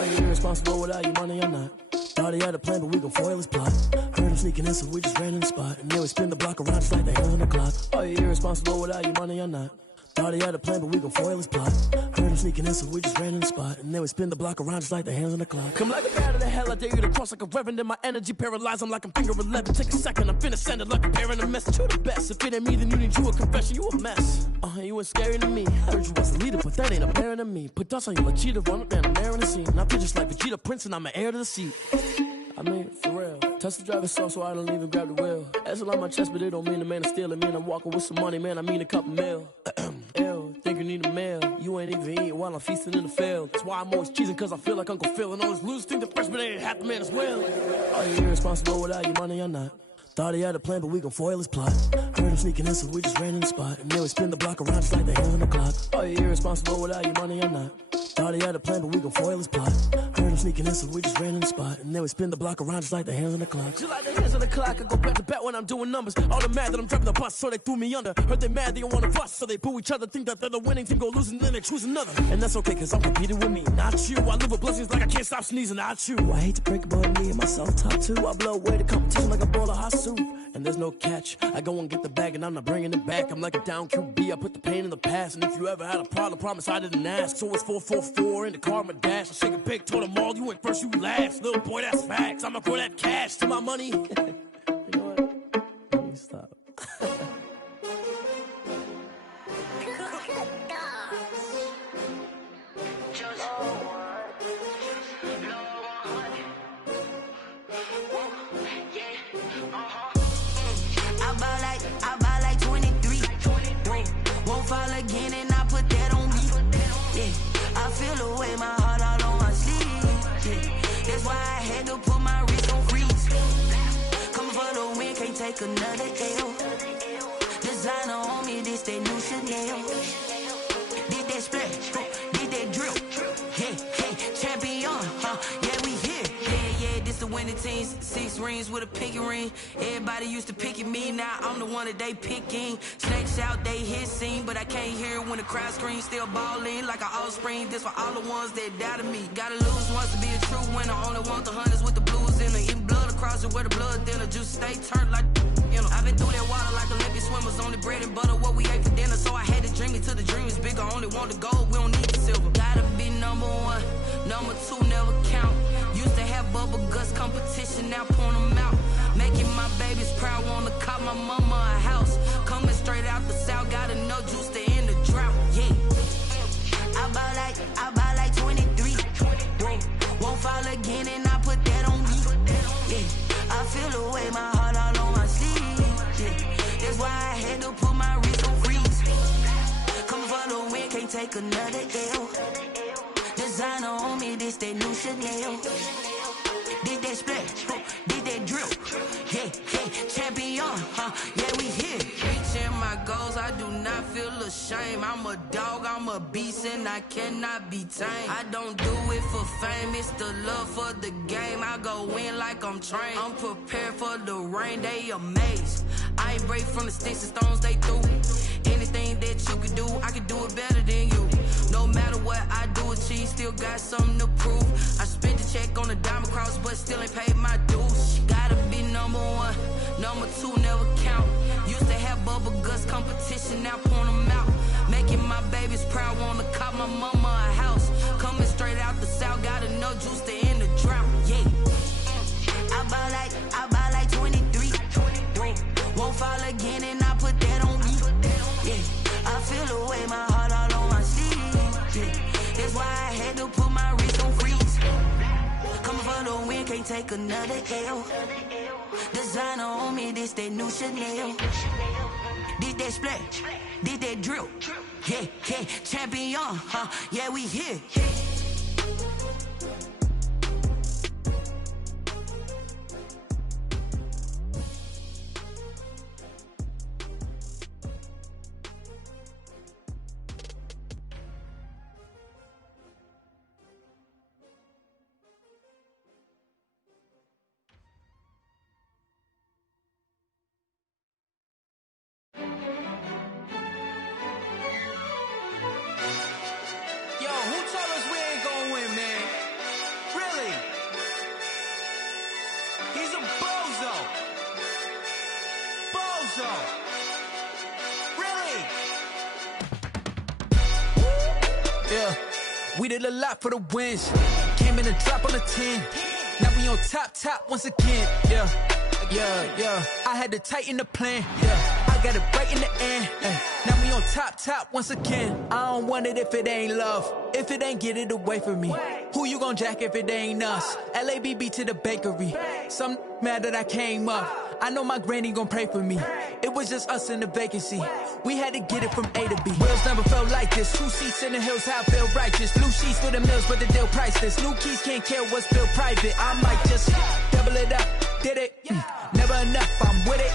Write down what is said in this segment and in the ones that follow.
Are you irresponsible without your money or not? Thought he had a plan, but we gon' foil his plot. Heard him sneaking in, so we just ran in the spot. And then we spin the block around just like the hands on the clock. Are you irresponsible without your money or not? Thought he had a plan, but we gon' foil his plot. Heard him sneaking in, so we just ran in the spot. And then we spin the block around just like the hands on the clock. Come like a bat of the hell, I dare you to cross like a reverend. In my energy paralyzed, I'm like I'm finger 11. Take a second, I'm finna send it like a parent a message. You the best, if it ain't me, then you need you a confession. You a mess, you ain't scary to me. Heard you was a leader, but that ain't apparent to me. Put dust on you like cheetah, run up down the air in the scene. Now I just like Vegeta Prince and I'm an heir to the seat. I mean, for real. Touch the driver's soft so I don't even grab the wheel. That's on my chest, but it don't mean the man is stealing. Man, I'm walking with some money, man, I mean a couple mil. Ew, think you need a meal. You ain't even eating while I'm feasting in the field. That's why I'm always cheesing, cause I feel like Uncle Phil. And all those losers think the freshman ain't half the man as well. Are you irresponsible without your money or not? Thought he had a plan, but we gon' foil his plot. Heard him sneaking in, so we just ran in the spot. And then we spin the block around just like the hands on the clock. Are you irresponsible without your money or not? Thought he had a plan, but we gon' foil his plot. Heard him sneaking in, so we just ran in the spot. And then we spin the block around just like the hands on the clock. Just like the hands on the clock, I go back to back when I'm doing numbers. All the mad that I'm driving the bus, so they threw me under. Heard they mad, they don't wanna bust, so they boo each other. Think that they're the winning team, go losing, then they choose another. And that's okay, cause I'm competing with me, not you. I live with blessings like I can't stop sneezing, not you. I hate to break it, but me and myself top two. I blow away the competition like a bowl of hot soup. And there's no catch, I go and get the bag and I'm not bringing it back. I'm like a down QB, I put the pain in the past. And if you ever had a problem, promise I didn't ask. So it's 444 in the car, my dash. I shake a big, told them all, you went first, you last. Little boy, that's facts, I'ma throw that cash to my money. You know what? Let me stop. I buy like 23. Won't fall again and I put that on me. Yeah, I feel away my heart all on my sleeve. Yeah, that's why I had to put my wrist on freeze. Coming for the win, can't take another L. Designer on me, this that new Chanel. Did that splash, did that drill. Yeah, champion, yeah, we here. Yeah, this the winning teams. 6 rings with a pinky ring. Everybody used to pick at me, now I'm the one that they picking. Snakes out, they hit scene, but I can't hear it when the crowd screams. Still balling like an offspring. This for all the ones that doubted me. Gotta lose once to be a true winner. Only want the hunters with the blues in it. Eating blood across it where the blood thinner. Juice stay turned like, you know. I've been through that water like Olympic swimmers. Only bread and butter, what we ate for dinner. So I had to dream it till the dream is bigger. Only want the gold, we don't need the silver. Gotta be number 1, number 2 never count. Used to have bubble guts competition, now point them out. Making my babies proud, wanna cop my mama a house. Coming straight out the south, got enough juice to end the drought. Yeah, I buy like 23. Won't fall again and I put that on me. Yeah, I feel away my heart all on my sleeve. Yeah, that's why I had to put my wrist on freeze. Coming for the win, can't take another L. Designer on me, this that new Chanel. Did that splash, did that drill. Yeah, champion, yeah, we here. Reaching my goals, I do not feel ashamed. I'm a dog, I'm a beast, and I cannot be tamed. I don't do it for fame, it's the love for the game. I go in like I'm trained. I'm prepared for the rain, they amazed. I ain't break from the sticks and stones they threw. Anything that you can do, I can do it better than you. No matter what I do, achieve, still got something to prove. I spent the check on the diamond cross, but still ain't paid my dues. Gotta be number 1, number 2 never count. Used to have bubble guts competition, now point them out. Making my babies proud, wanna cop my mama a house. Coming straight out the south, got enough juice to end the drought. Yeah, I buy like 23. Won't fall again and I put that on me. Yeah, I feel away my heart all on my sleeve. Yeah, that's why I had to put my wrist on freeze. Coming for the win, can't take another L. Designer on me, this that new Chanel. Did that splash, did that drill. Yeah, champion, yeah, we here. Who told us we ain't gonna win, man? We did a lot for the wins. Came in a drop on the 10. Now we on top once again. Yeah. I had to tighten the plan. Yeah, I got it right in the end. Now we on top once again. I don't want it if it ain't love. If it ain't, get it away from me. Who you gon' jack if it ain't us? LABB to the bakery. Some mad that I came up. I know my granny gon' pray for me. It was just us in the vacancy. We had to get it from A to B. Wheels never felt like this. 2 seats in the hills, how I feel righteous. Blue sheets for the mills, but the deal priceless. New keys can't care what's built private. I might just double it up. Did it? Never enough, I'm with it.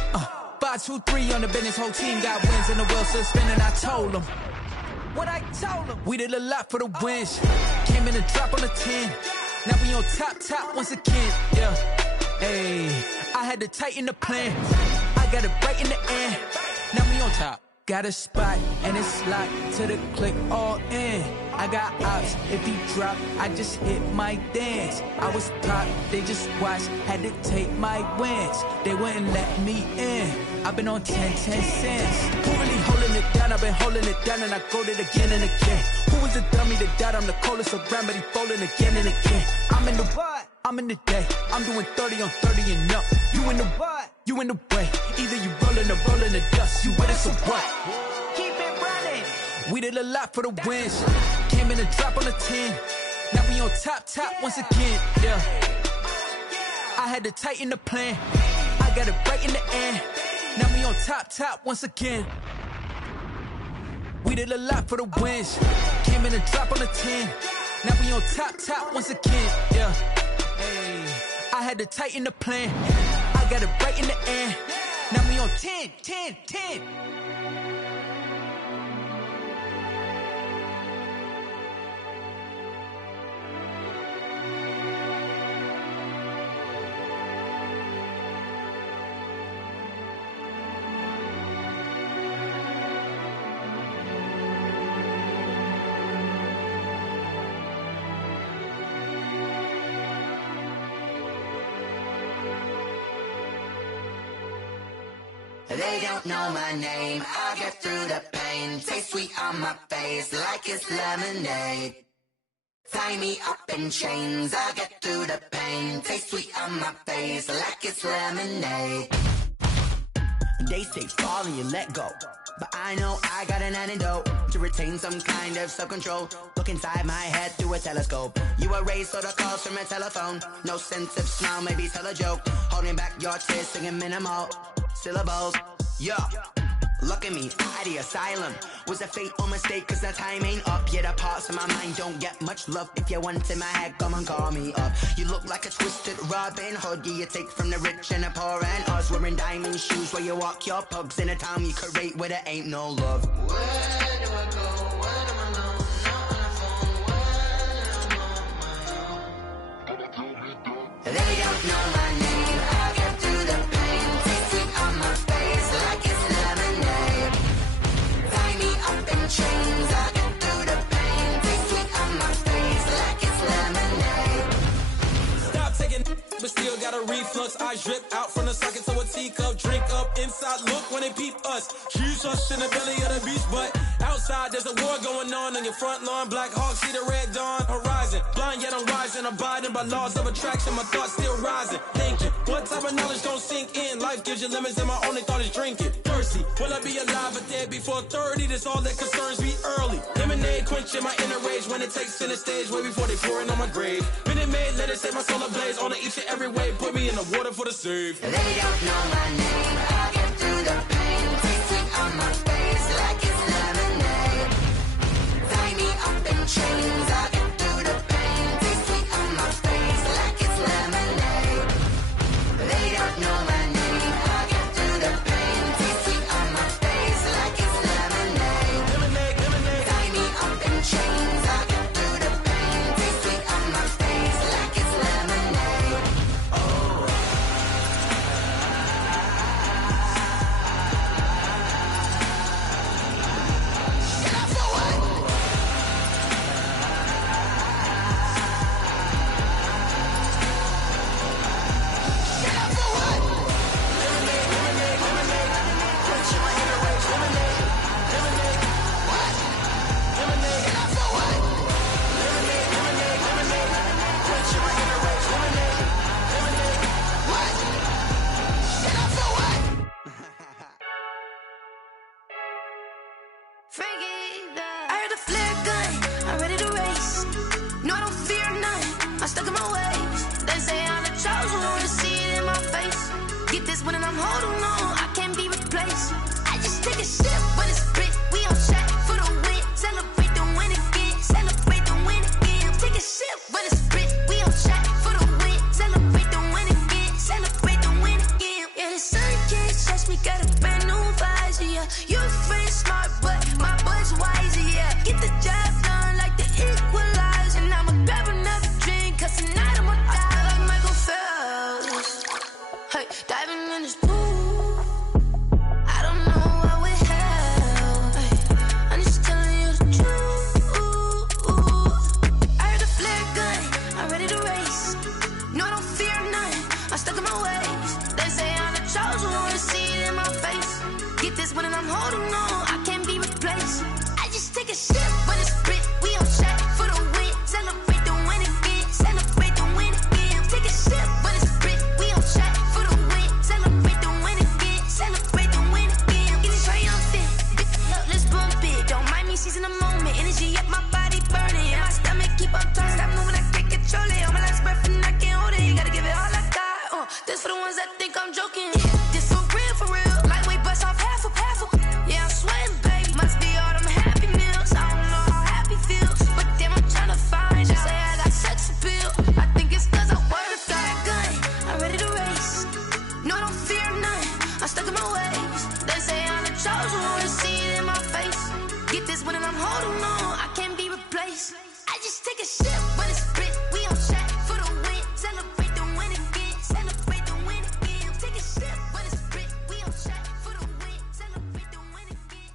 5, 2, 3 on the business. Whole team got wins and the wheels still spinning. I told them what I told them. We did a lot for the wins. Came in a drop on the 10. Now we on top once again. Yeah. Hey, I had to tighten the plan. I got it right in the end. Now we on top. Got a spot and it's locked to the click all in. I got ops, if he drop, I just hit my dance. I was top, they just watched, had to take my wins. They wouldn't let me in. I've been on 10 cents. Who really holding it down? I've been holding it down and I go it again and again. Who was the dummy that died? I'm the coldest around, but he falling again and again. I'm in the what? I'm in the day. I'm doing 30 on 30 and up. You in the what? You in the way. Either you rolling or rolling the dust. You with us or what? Keep it running. We did a lot for the wins. Came in a drop on the 10. Now we on top once again. Yeah. I had to tighten the plan. I got it right in the end. Now we on top once again. We did a lot for the wins. Came in a drop on the 10. Now we on top once again. Yeah. Hey, I had to tighten the plan. I got it right in the end. Now we on 10. They don't know my name, I get through the pain. Taste sweet on my face like it's lemonade. Tie me up in chains, I get through the pain. Taste sweet on my face like it's lemonade. They say fall and you let go, but I know I got an antidote to retain some kind of self-control. Look inside my head through a telescope. You erase all the calls from a telephone. No sense of smile, maybe tell a joke. Holding back your tears, singing minimal syllables. Yeah, look at me, out of the asylum. Was a fate or mistake, cause the time ain't up. Yeah, the parts of my mind don't get much love. If you want in my head, come and call me up. You look like a twisted Robin Hood. Yeah, you take from the rich and the poor and us. Wearing diamond shoes where you walk your pugs. In a town you create where there ain't no love. Where do I go? Where am I now? Not on the phone, when I'm on my own. They don't know my name, I get through the pain. Taste sweet on my face like it's lemonade. Tie me up in chains, I get through the pain. Taste sweet on my face like it's lemonade. Stop taking but still got a reflux. Eyes drip out from the socket to a teacup. Drink up inside, look when they peep us. Choose us in the belly of the beast, but outside there's a war going on your front lawn. Black Hawk, see the red dawn horizon. Blind yet I'm rising, abiding by laws of attraction. My thoughts still rising, thinking what type of knowledge don't sink in? Life gives you limits and my only thought is drinking. Thirsty, will I be alive or dead before 30? That's all that concerns me early. Lemonade quenching my inner rage when it takes center stage way before they pour it on my grave. Minute Maid, let it set my soul ablaze on each and every way. Put me in the water for the save. They don't know my name, I get through the pain. Taste sweet on my face like it's lemonade. Tie me up in chains, I get through the pain. Taste sweet on my face like it's lemonade. They don't know my name, I get through the pain. Taste sweet on my face like it's lemonade. Tie me up in chains, I get through the pain. Taste sweet on my face like it's lemonade. Oh. Shut up for what? when I'm holding on, I can't be replaced. I just take a sip when it's spit. We on track for the win. Celebrate the win again. Celebrate the win again. Take a sip when it's spit. We on track for the win. Celebrate the win again. Celebrate the win again. Yeah, the sun can't touch me. Got a brand new visor. Yeah, you're friend smart, but my boy's wiser. Yeah, get the job done like the equalizer. And I'ma grab another drink, 'cause tonight I'ma die like Michael Phelps. Hey, diving in this pool. I don't know what we have. Hey, I'm just telling you the truth. I heard the flare gun. I'm ready to race. No, I don't fear none. I'm stuck in my ways. They say I'm the chosen one. To see it in my face. Get this when I'm holding on. I can't be replaced. I just take a sip when it's spit. We on track for the win. Celebrate the win again. Celebrate the win again. Take a sip when it's spit. We on track for the win. Celebrate the win again. Celebrate the win again. Get it triumphant. Let's bump it. Don't mind me seizing the moment. Energy up my body burning. And my stomach keep on turning. Stop moving, I can't control it. On my last breath and I can't hold it. You gotta give it all I got. This for the ones that think I'm joking. This for real. Lightweight bust off half a. Yeah, I'm sweating, baby. Must be all them happy meals. I don't know how happy feels, but damn, I'm trying to find out. Say I got sex appeal. I think it's 'cause I wear the fire gun. I'm ready to race. No, I don't fear none. I'm stuck in my ways. They say I'm the chosen one. To see it in my face. Get this when I'm holding on. I can't be replaced. I just take a sip when it's spit. We on track for the win. Celebrate the win again. Celebrate the win again. Take a sip when it's spit. We on track for the win. Celebrate the win again.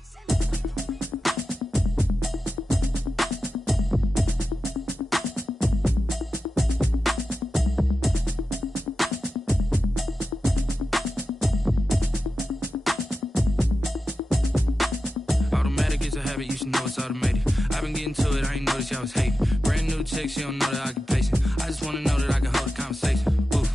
Automatic is a habit, you should know it's automated. I've been getting to it, I ain't noticed y'all was hating. Brand new chick, she don't know that I can pace it. I just wanna know that I can hold a conversation. Oof,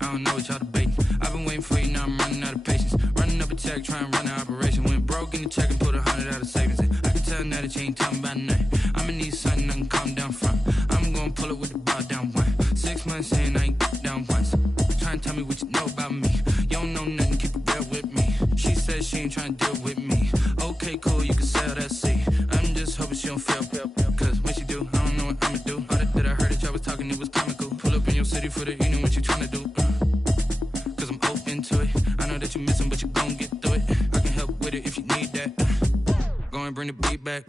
I don't know what y'all debating. I've been waiting for you, now I'm running out of patience. Running up a check, trying to run an operation. Went broke in the check and put 100 out of savings in. I can tell now that you ain't talking about nothing. I'ma need something I can calm down from. I'm gonna pull it with the bar down one. 6 months in, I ain't down once. Trying to tell me what you know about me. You don't know nothing, keep it real with me. She says she ain't trying to deal with me. Okay, cool, you can sell that seat. I'm just hoping she don't fail. 'Cause when she do, I don't know what I'ma do. All that I heard that y'all was talking, it was comical. Pull up in your city for the evening, what you tryna do? 'Cause I'm open to it. I know that you missing, but you gon' get through it. I can help with it if you need that. Go and bring the beat back.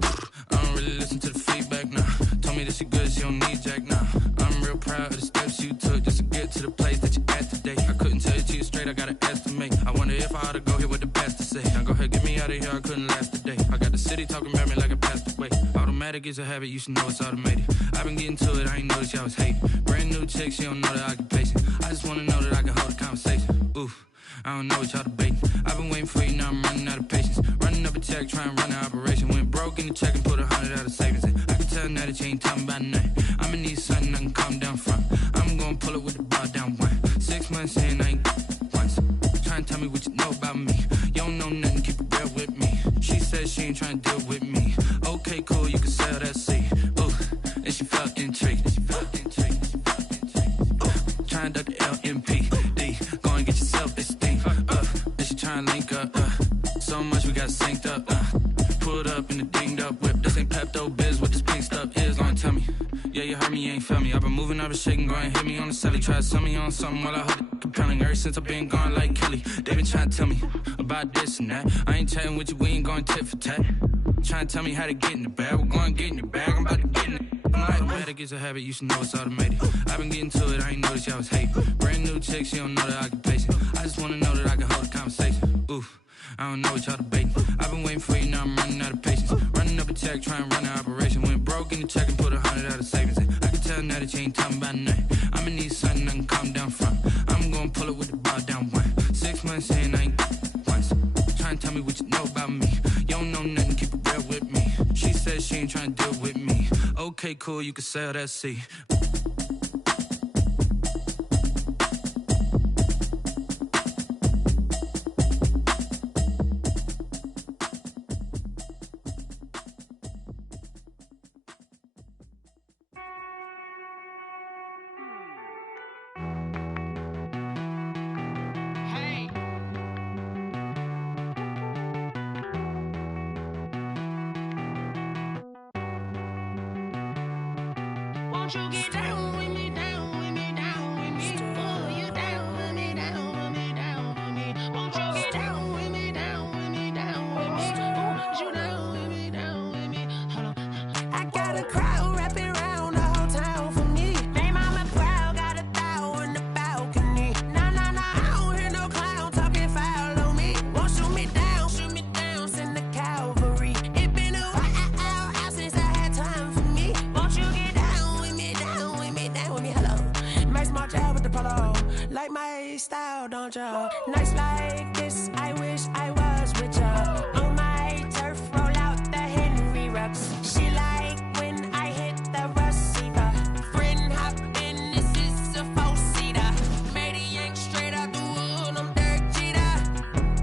I don't really listen to the feedback, nah. Told me that she good, she don't need jack, nah. I'm real proud of the steps you took just to get to the place that you at today. I couldn't tell you to you straight, I gotta estimate. I wonder if I ought to go here with the best to say. Now go ahead, get me out of here, I couldn't last a day. I got the city talking about me like I passed away. Automatic is a habit, you should know it's automated. I've been getting to it, I ain't noticed y'all was hating. Brand new chick, she don't know that I can pace it. I just wanna know that I can hold a conversation. Oof, I don't know what y'all debating. I've been waiting for you, now I'm running out of patience. Running up a check, trying to run an operation. Went broke in the check and put 100 out of savings in. I can tell now that you ain't talking about nothing. I'ma need something I can calm down from. I'm gonna pull it with the bar down one. 6 months in, I ain't once. Trying to tell me what you know about me. You don't know nothing, keep it real with me. She says she ain't trying to deal with me. Okay, cool, you can sell that seat. Ooh, and she felt intrigued. Trying to duck the LMPD. Go and get your self-esteem up. And she trying to link up. So much we got synced up. Pulled up in the dinged up whip. This ain't Pepto Biz, what this pink stuff is. Long tell me. Yeah, you heard me, you ain't felt me. I've been moving, I've been shaking, go and hit me on the celly. Try to sell me on something while I hold it compelling. Ever since I've been gone like Kelly, they been trying to tell me about this and that. I ain't chatting with you, we ain't going tit for tat. Trying to tell me how to get in the bag. We're going to get in the bag, I'm about to get in it. Automatic is a habit, you should know it's automated. I've been getting to it, I ain't noticed y'all was hating. Brand new chick, she don't know that I can pace it. I just wanna know that I can hold a conversation. Oof, I don't know what y'all debating. I've been waiting for you, now I'm running out of patience. Running up a check, trying to run an operation. Went broke in the check and put 100 out of savings in. I can tell now that you ain't talking about nothing. I'ma need something I can calm down from. I'm gonna pull it with the bar down one. 6 months in, I ain't once. Trying to tell me what you know about me. You don't know nothing, keep it real with me. She says she ain't trying to deal with me. Okay, cool, you can sell that seat. Won't you get down with me, down with me, down with me? Oh, you down with me, down with me, down with me. Won't you get down with me, down with me, down with me? Oh, you down with me, down with me. Hold on. I got a crowd wrapping around the whole town for me. Hey, mama proud, got a thou on the balcony. Nah, nah, nah, I don't hear no clown talking foul on me. Won't shoot me down, send the cavalry. It been a while since I had time for me. Won't you get down with me, down with me, down with me? Hello. Max March out with the polo. Like my style, don't ya? Nights like this, I wish I was with ya. On my turf, roll out the Henry Rux. She like when I hit the receiver. Friend hop in, this is a four-seater. Made a yank straight out the wood, I'm Derek Jeter.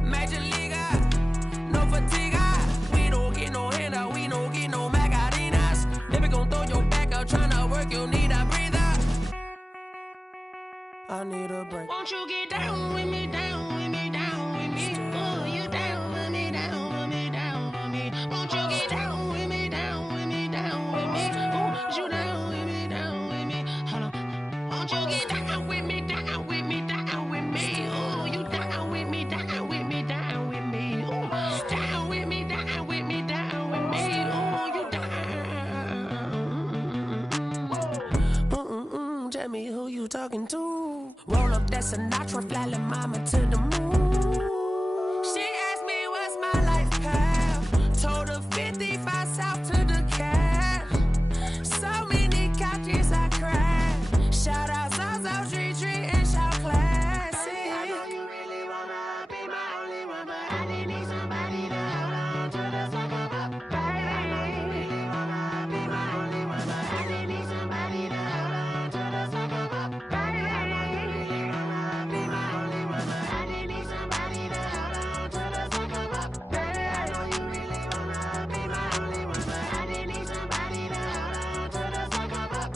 Major leaguer, no fatigue. We don't get no handout, we don't get no Macarinas. Baby gon' throw your back out, tryna work, you need a breather. I need a break. Won't you get down with me, down with me, down with me? Oh, you down with me, down with me, down with me. Won't you get down with me, down with me, down with me? Oh, you down with me, down with me. Hold on. Won't you get down with me, down with me, down with me? Oh, you down with me, down with me, down with me. Oh, down with me, down with me, down with me. Oh, you down. Tell me who you talking to. Roll up that Sinatra, fly la mama to the moon. She asked me what's my life path. Told her 55 south to the cab. So many couches I cried. Shout out South Street and shout classic. I know you really wanna be my only one, but I didn't need somebody to hold on to the second up. Baby, I know you really wanna be my only one, but I didn't need somebody to hold on to the second up. Baby, I know you really wanna be my only one, but I didn't need somebody to hold on to the second up. Baby, I know you really wanna be my only one, but I didn't need somebody to hold on to the second up.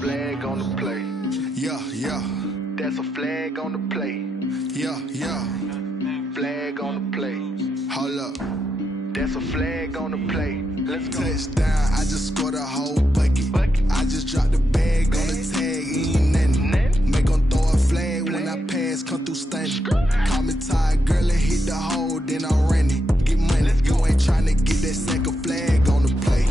Flag on the play. Yeah, yeah, That's a flag on the play. yeah, yeah. Flag on the play. Hold up. That's a flag on the play. Let's go. Touchdown, I just scored a whole bucket. I just dropped the bag on the tag, ain't nothing. Make 'em throw a flag when I pass, come through stunning. Call me tired, girl, and hit the hole, then I'm running. Get money, you ain't tryna get that second flag on the play.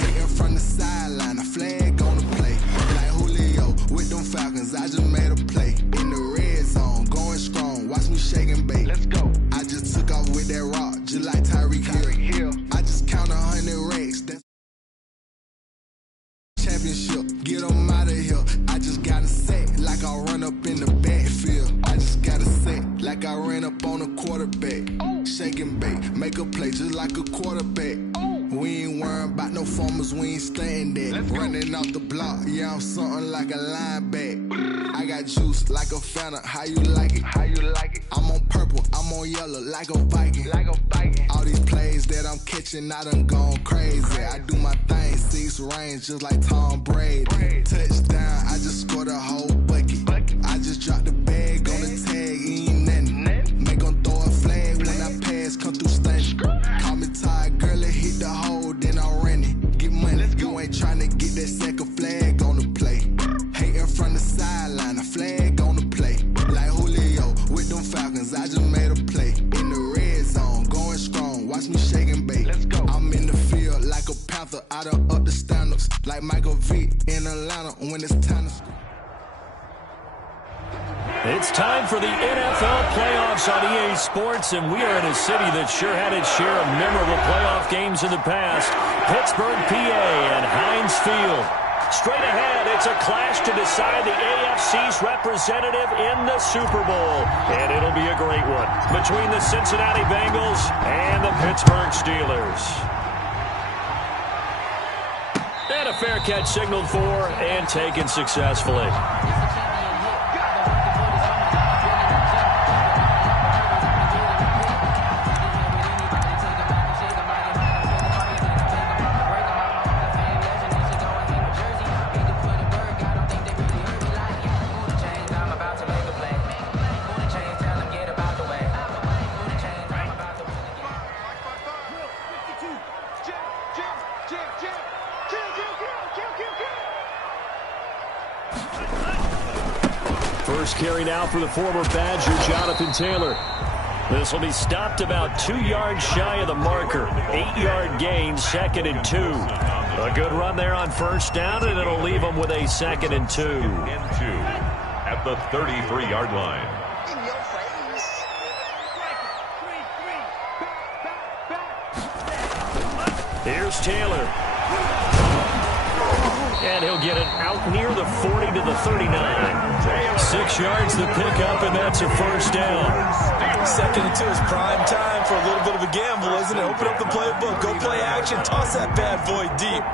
Hitting from the sideline, a flag on the play. Like Julio with them Falcons, I just made a play. In the red zone, going strong, watch me shake and bake. Let's go. I just took off with that rock, just like Tyreek Hill. I just count 100 racks, that's championship. Get 'em out of here. I just got a set like I run up in the backfield. I just got a set like I ran up on a quarterback. Shake and bake, make a play just like a quarterback. We ain't worrying about no formers, we ain't staying there. Running off the block, yeah, I'm something like a linebacker. I got juice like a Fanta, how you like it? How you like it? I'm on purple, I'm on yellow like a Viking. Like a Viking. All these plays that I'm catching, I done gone crazy. I do my thing, 6 range just like Tom Brady. Touchdown, I just scored a whole bucket. I just dropped the bag on the tag, ain't nothing. Make 'em throw a flag when I pass, come through stunning. Call me tired, girl, and hit the hole, then I'm running. Get money, you ain't tryna get that second flag on the play. Hating from the sideline, a flag It's time for the NFL playoffs on EA Sports, and we are in a city that sure had its share of memorable playoff games in the past. Pittsburgh, PA, and Heinz Field. Straight ahead, it's a clash to decide the AFC's representative in the Super Bowl. And it'll be a great one between the Cincinnati Bengals and the Pittsburgh Steelers. And a fair catch signaled for and taken successfully. First carry now for the former Badger, Jonathan Taylor. This will be stopped about 2 yards shy of the marker. 8-yard gain, 2nd and 2. A good run there on first down, and it'll leave them with a 2nd and 2. At the 33-yard line. Here's Taylor. And he'll get it out near the 40 to the 39. 6 yards to pick up, and that's a first down. 2nd and 2 is prime time for a little bit of a gamble, isn't it? Open up the playbook, go play action, toss that bad boy deep.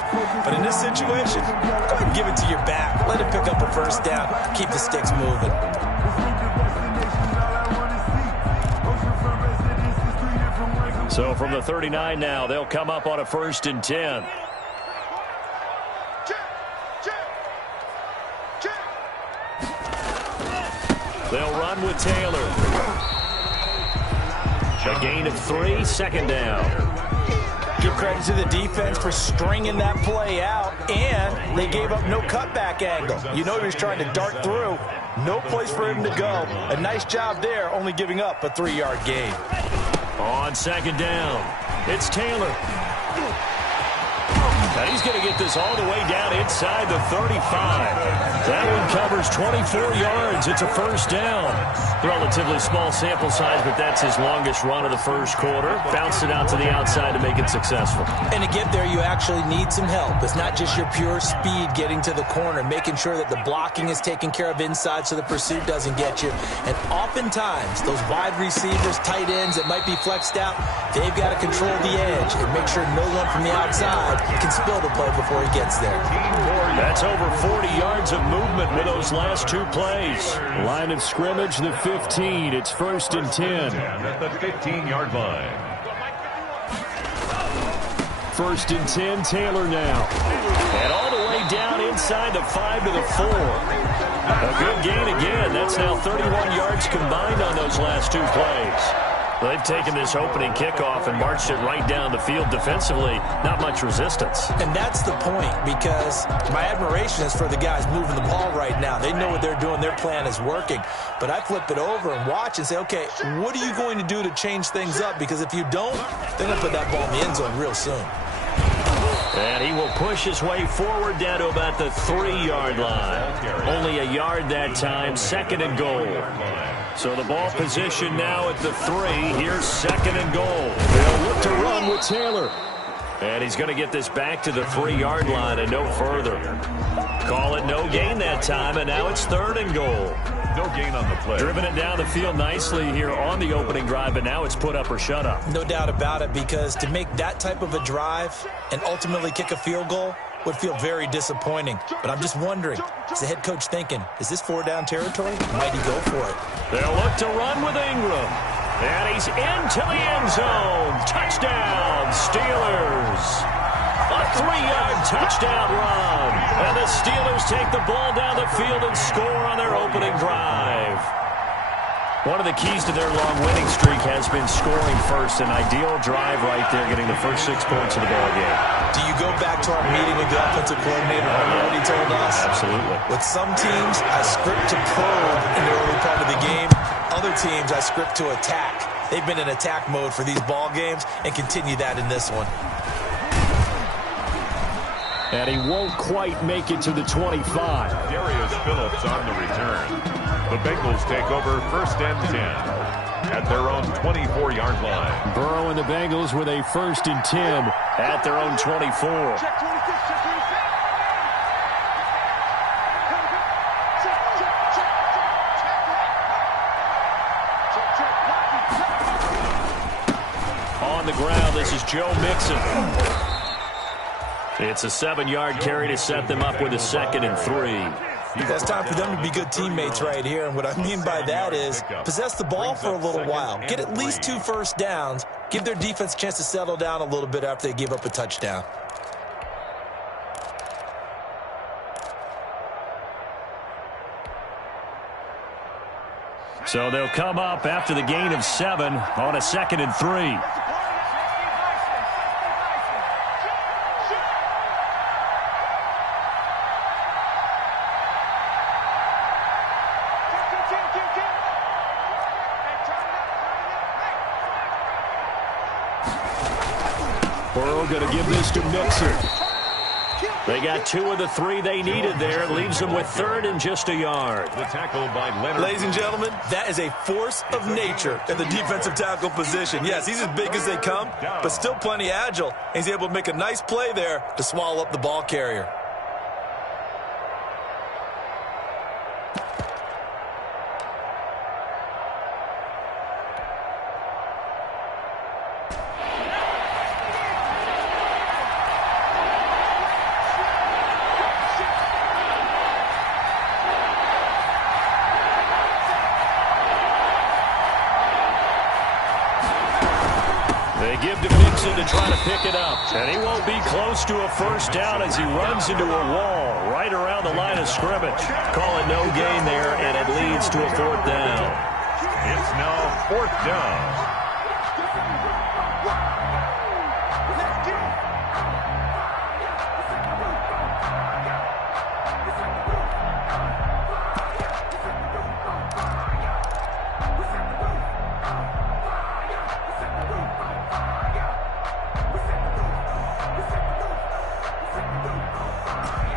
But in this situation, go ahead and give it to your back. Let him pick up a first down. Keep the sticks moving. So from the 39 now, they'll come up on a 1st and 10. They'll run with Taylor. A gain of 3, 2nd down. Give credit to the defense for stringing that play out, and they gave up no cutback angle. You know he was trying to dart through. No place for him to go. A nice job there, only giving up a 3-yard gain. On 2nd down, it's Taylor. And he's going to get this all the way down inside the 35. That one covers 24 yards. It's a first down. Relatively small sample size, but that's his longest run of the first quarter. Bounced it out to the outside to make it successful. And to get there, you actually need some help. It's not just your pure speed getting to the corner, making sure that the blocking is taken care of inside so the pursuit doesn't get you. And oftentimes, those wide receivers, tight ends that might be flexed out, they've got to control the edge and make sure no one from the outside can spill the play before he gets there. That's over 40 yards of movement with those last 2 plays. Line of scrimmage, the 15. It's 1st and 10. At the 15-yard line. 1st and 10, Taylor now. And all the way down inside the 5 to the 4. A good gain again. That's now 31 yards combined on those last 2 plays. They've taken this opening kickoff and marched it right down the field defensively. Not much resistance. And that's the point, because my admiration is for the guys moving the ball right now. They know what they're doing. Their plan is working. But I flip it over and watch and say, okay, what are you going to do to change things up? Because if you don't, they're going to put that ball in the end zone real soon. And he will push his way forward down to about the 3-yard line. Only a yard that time, 2nd and goal. So the ball position now at the 3. Here's 2nd and goal. They'll look to run with Taylor. And he's going to get this back to the 3-yard line and no further. Call it no gain that time, and now it's 3rd and goal. No gain on the play. Driven it down the field nicely here on the opening drive, but now it's put up or shut up. No doubt about it, because to make that type of a drive and ultimately kick a field goal would feel very disappointing. But I'm just wondering, is the head coach thinking, is this 4-down territory? Might he go for it? They'll look to run with Ingram. And he's into the end zone. Touchdown, Steelers. A 3-yard touchdown run. And the Steelers take the ball down the field and score on their opening drive. One of the keys to their long winning streak has been scoring first. An ideal drive right there, getting the first 6 points of the ball game. Do you go back to our meeting with the offensive coordinator? Remember what he told us? Absolutely. With some teams, I script to probe in the early part of the game. Other teams, I script to attack. They've been in attack mode for these ball games and continue that in this one. And he won't quite make it to the 25. Darius Phillips on the return. The Bengals take over 1st and 10 at their own 24-yard line. Burrow and the Bengals with a 1st and 10 at their own 24. On the ground, this is Joe Mixon. It's a 7-yard carry to set them up with a 2nd and 3. It's time for them to be good teammates right here, and what I mean by that is possess the ball for a little while. Get at least 2 first downs. Give their defense a chance to settle down a little bit after they give up a touchdown. So they'll come up after the gain of 7 on a 2nd and 3. Burrow going to give this to Mixon. They got 2 of the 3 they needed there. Leaves them with 3rd and just a yard. The tackle by Leonard. Ladies and gentlemen, that is a force of nature in the defensive tackle position. Yes, he's as big as they come, but still plenty agile. He's able to make a nice play there to swallow up the ball carrier. They give to Mixon to try to pick it up. And he won't be close to a first down as he runs into a wall right around the line of scrimmage. Call it no gain there, and it leads to a 4th down. It's now 4th down.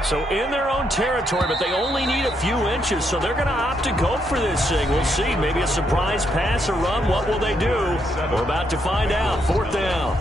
So in their own territory, but they only need a few inches, so they're going to opt to go for this thing. We'll see. Maybe a surprise pass or run. What will they do? We're about to find out. 4th down.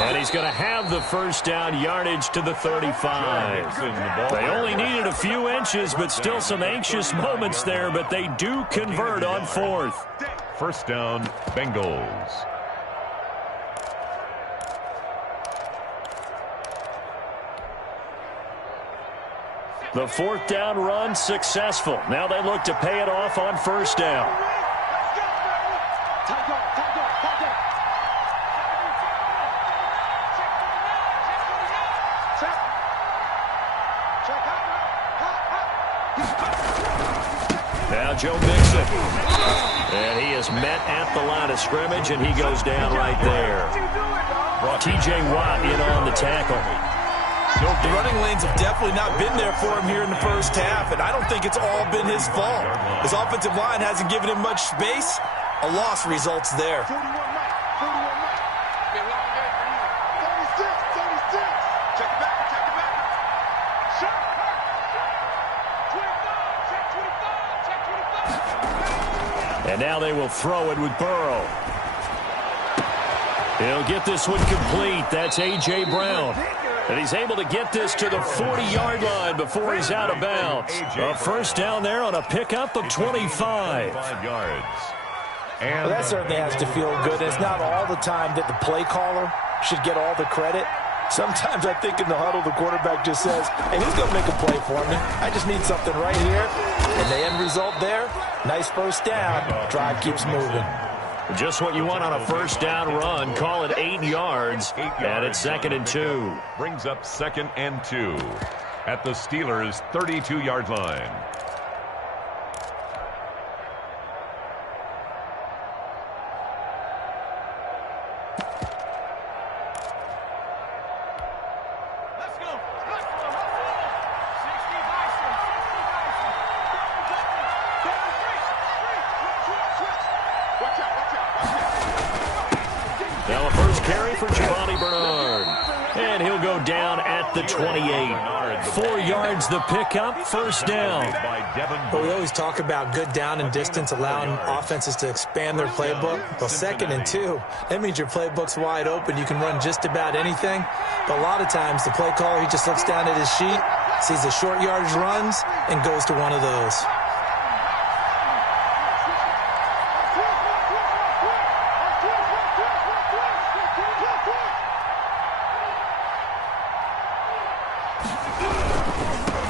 And he's going to have the first down, yardage to the 35. They only needed a few inches, but still some anxious moments there, but they do convert on 4th. First down, Bengals. The 4th down run successful. Now they look to pay it off on 1st down. Now Joe Mixon. And he is met at the line of scrimmage, and he goes down right there. T.J. Watt in on the tackle. The running lanes have definitely not been there for him here in the first half, and I don't think it's all been his fault. His offensive line hasn't given him much space. A loss results there. And now they will throw it with Burrow. He'll get this one complete. That's A.J. Brown. And he's able to get this to the 40-yard line before he's out of bounds. A first down there on a pickup of 25. Well, that certainly has to feel good. It's not all the time that the play caller should get all the credit. Sometimes I think in the huddle, the quarterback just says, hey, who's going to make a play for me? I just need something right here. And the end result there, nice first down. Drive keeps moving. Just what you want on a first down run. Call it 8 yards, and it's 2nd and 2. Brings up 2nd and 2 at the Steelers' 32-yard line. Now a first carry for Giovanni Bernard. And he'll go down at the 28. 4 yards the pickup, first down. Well, we always talk about good down and distance, allowing offenses to expand their playbook. Well, 2nd and 2, that means your playbook's wide open. You can run just about anything. But a lot of times the play caller, he just looks down at his sheet, sees the short yardage runs, and goes to one of those.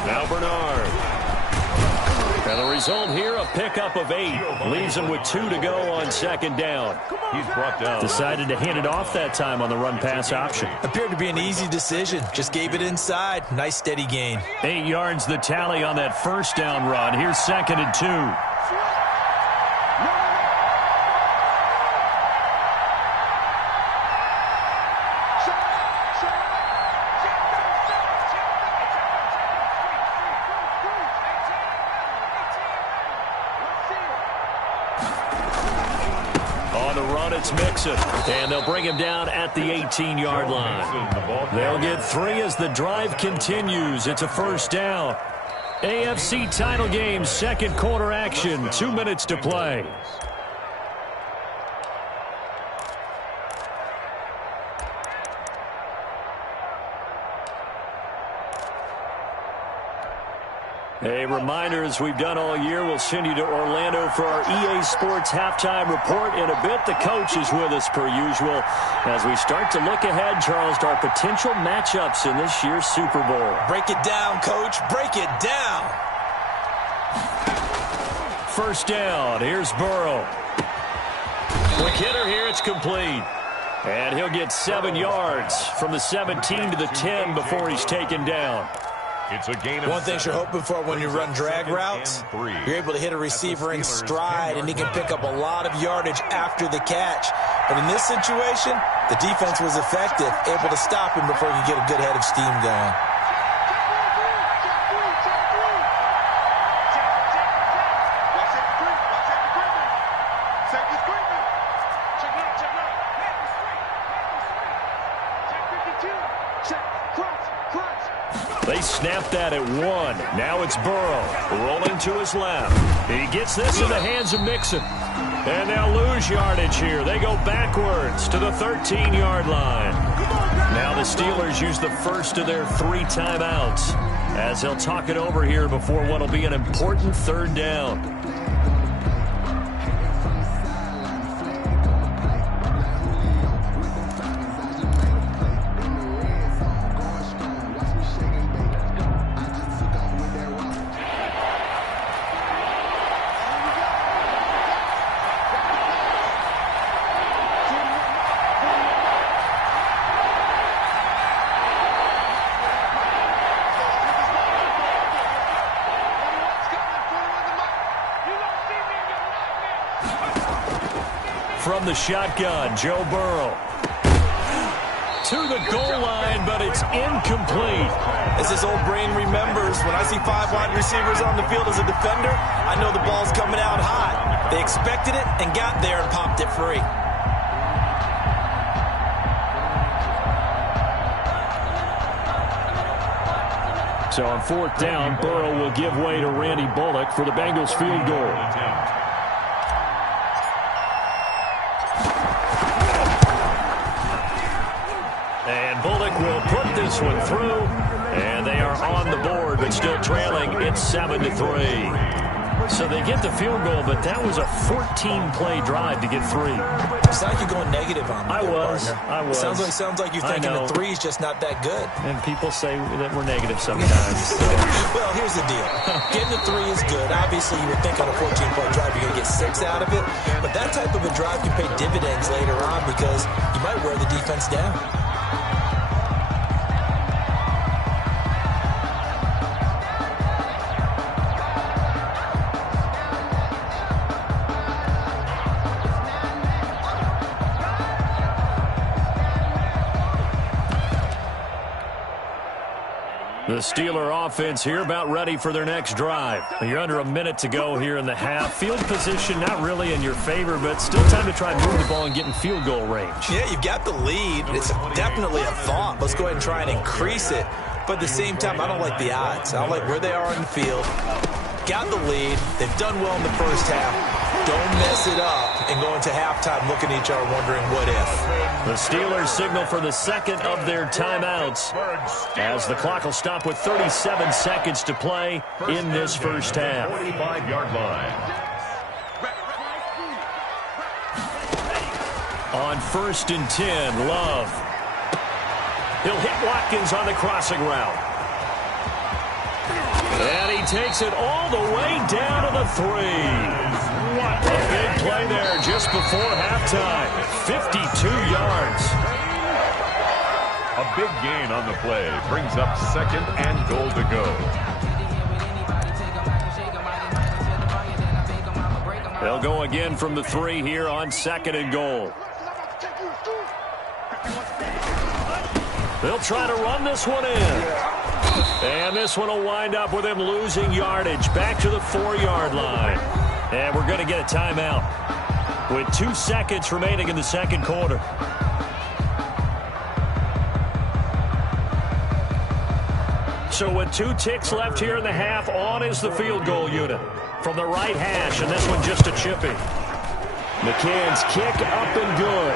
Now Bernard. And the result here, a pickup of 8. Leaves him with 2 to go on 2nd down. He's brought down. Decided to hand it off that time on the run-pass option. Appeared to be an easy decision. Just gave it inside. Nice steady gain. 8 yards the tally on that first down run. Here's 2nd and 2. On the run, it's Mixon. And they'll bring him down at the 18-yard line. They'll get 3 as the drive continues. It's a first down. AFC title game, second quarter action. 2 minutes to play. A reminder, as we've done all year, we'll send you to Orlando for our EA Sports halftime report in a bit. The coach is with us per usual as we start to look ahead, Charles, to our potential matchups in this year's Super Bowl. Break it down, Coach. Break it down. First down. Here's Burrow. Quick hitter here. It's complete. And he'll get 7 yards from the 17 to the 10 before he's taken down. It's a gain of One thing you're hoping for when you run drag routes, you're able to hit a receiver in stride, and he can pick up a lot of yardage after the catch. But in this situation, the defense was effective, able to stop him before he could get a good head of steam going. They snapped that at 1. Now it's Burrow rolling to his left. He gets this in the hands of Mixon. And they'll lose yardage here. They go backwards to the 13-yard line. Now the Steelers use the first of their 3 timeouts as they'll talk it over here before what will be an important 3rd down. From the shotgun, Joe Burrow. To the goal line, but it's incomplete. As his old brain remembers, when I see 5 wide receivers on the field as a defender, I know the ball's coming out hot. They expected it and got there and popped it free. So on 4th down, Burrow will give way to Randy Bullock for the Bengals field goal. And Bullock will put this one through, and they are on the board, but still trailing. It's 7-3. So they get the field goal, but that was a 14-play drive to get 3. It's like you're going negative on me. I was. Sounds like you're thinking the 3 is just not that good. And people say that we're negative sometimes. So. Well, here's the deal. Getting the 3 is good. Obviously, you would think on a 14-point drive you're going to get 6 out of it. But that type of a drive can pay dividends later on because you might wear the defense down. The Steeler offense here about ready for their next drive. You're under a minute to go here in the half. Field position not really in your favor, but still time to try and move the ball and get in field goal range. Yeah, you've got the lead. It's definitely a thought. Let's go ahead and try and increase it. But at the same time, I don't like the odds. I don't like where they are in the field. Got the lead. They've done well in the first half. Don't mess it up and go into halftime looking at each other wondering what if. The Steelers signal for the second of their timeouts as the clock will stop with 37 seconds to play in this first half. 45-yard line. On 1st and 10, Love. He'll hit Watkins on the crossing route. And he takes it all the way down to the 3. What a big play there just before halftime. 52 yards. A big gain on the play brings up 2nd and goal to go. They'll go again from the 3 here on 2nd and goal. They'll try to run this one in. And this one will wind up with him losing yardage back to the 4-yard line. And we're going to get a timeout with 2 seconds remaining in the second quarter. So with 2 ticks left here in the half, on is the field goal unit from the right hash, and this one just a chippy. McCann's kick up and good.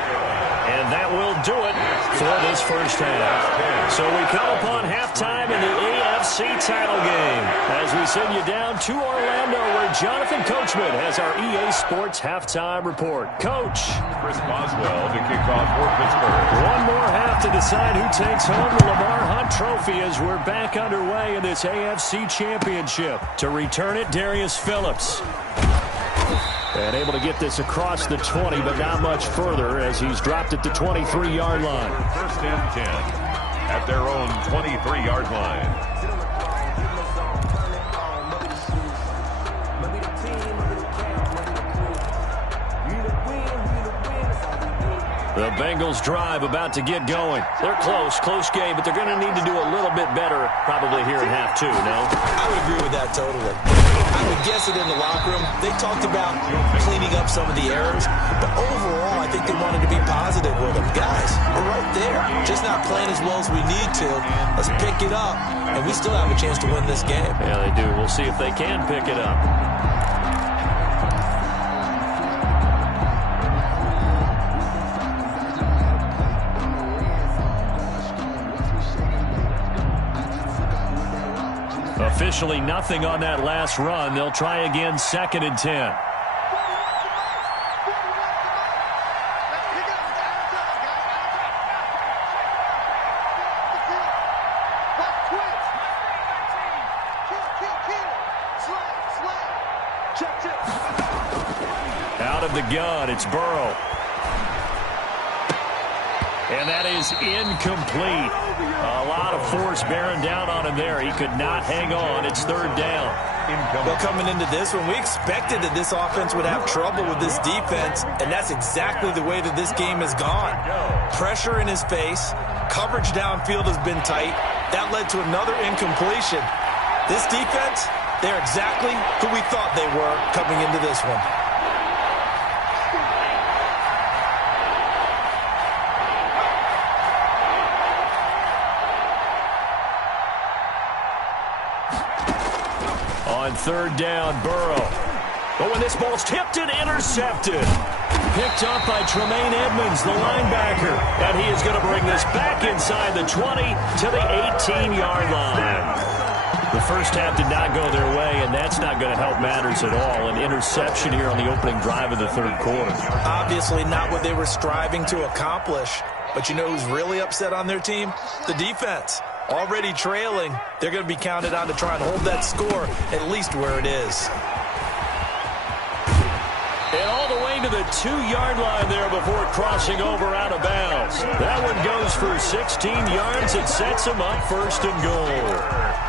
And that will do it for this first half. So we come upon halftime in the AFC title game as we send you down to Orlando where Jonathan Coachman has our EA Sports halftime report. Coach. Chris Boswell to kick off for Pittsburgh. One more half to decide who takes home the Lamar Hunt Trophy as we're back underway in this AFC Championship. To return it, Darius Phillips. And able to get this across the 20, but not much further as he's dropped at the 23-yard line. 1st and 10 at their own 23-yard line. The Bengals drive about to get going. They're close game, but they're going to need to do a little bit better probably here in half 2, no? I would agree with that totally. I would guess it in the locker room. They talked about cleaning up some of the errors, but overall, I think they wanted to be positive with them. Guys, we're right there. Just not playing as well as we need to. Let's pick it up, and we still have a chance to win this game. Yeah, they do. We'll see if they can pick it up. Officially nothing on that last run. They'll try again 2nd and 10. Out of the gun, it's Burrow. And that is incomplete. A lot of force bearing down on him there. He could not hang on. It's 3rd down. Well, coming into this one, we expected that this offense would have trouble with this defense, and that's exactly the way that this game has gone. Pressure in his face. Coverage downfield has been tight. That led to another incompletion. This defense, they're exactly who we thought they were coming into this one. On 3rd down, Burrow. But when this ball's tipped and intercepted. Picked up by Tremaine Edmonds, the linebacker. And he is going to bring this back inside the 20 to the 18-yard line. The first half did not go their way, and that's not going to help matters at all. An interception here on the opening drive of the third quarter. Obviously not what they were striving to accomplish. But you know who's really upset on their team? The defense. Already trailing, they're going to be counted on to try and hold that score at least where it is. And all the way to the 2-yard line there before crossing over out of bounds. That one goes for 16 yards. It sets him up first and goal.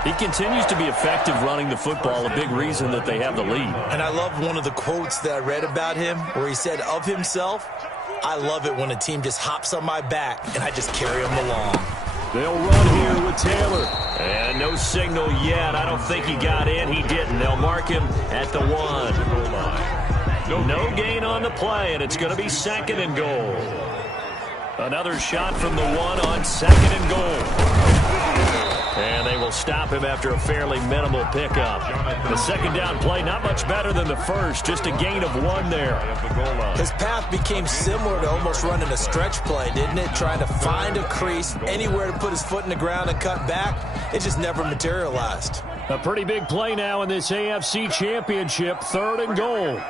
He continues to be effective running the football, a big reason that they have the lead. And I love one of the quotes that I read about him where he said of himself, "I love it when a team just hops on my back and I just carry them along." They'll run here with Taylor. And no signal yet. I don't think he got in. He didn't. They'll mark him at the 1. No gain on the play, and it's going to be 2nd and goal. Another shot from the 1 on 2nd and goal. And they will stop him after a fairly minimal pickup. The second down play, not much better than the first, just a gain of 1 there. His path became similar to almost running a stretch play, didn't it? Trying to find a crease, anywhere to put his foot in the ground and cut back. It just never materialized. A pretty big play now in this AFC Championship, 3rd and goal.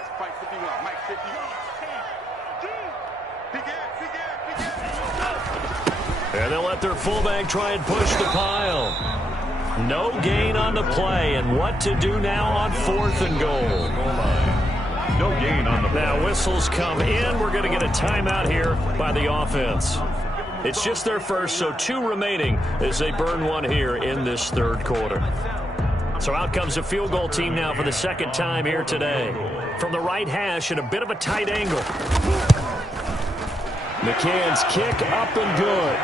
And they'll let their fullback try and push the pile. No gain on the play, and what to do now on 4th and goal. No gain on the play. Now whistles come in. We're going to get a timeout here by the offense. It's just their first, so 2 remaining as they burn 1 here in this 3rd quarter. So out comes a field goal team now for the 2nd time here today. From the right hash at a bit of a tight angle. McCann's kick up and good.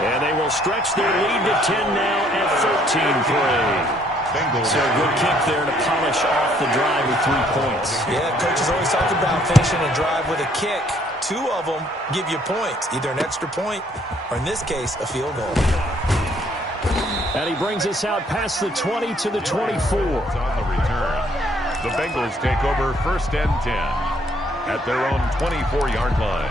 And they will stretch their lead to 10 now at 13-3. So a good kick there to polish off the drive with 3 points. Yeah, coaches always talk about finishing a drive with a kick. 2 of them give you points, either an extra point or, in this case, a field goal. And he brings us out past the 20 to the 24. On the return, the Bengals take over 1st and 10 at their own 24-yard line.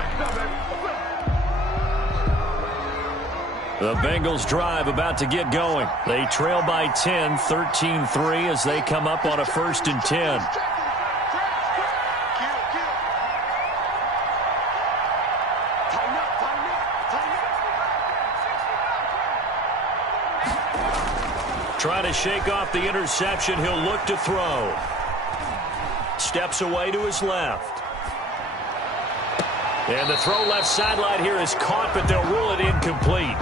The Bengals drive about to get going. They trail by 10, 13-3 as they come up on a 1st and 10. Trying to shake off the interception. He'll look to throw. Steps away to his left. And the throw left sideline here is caught, but they'll rule it incomplete.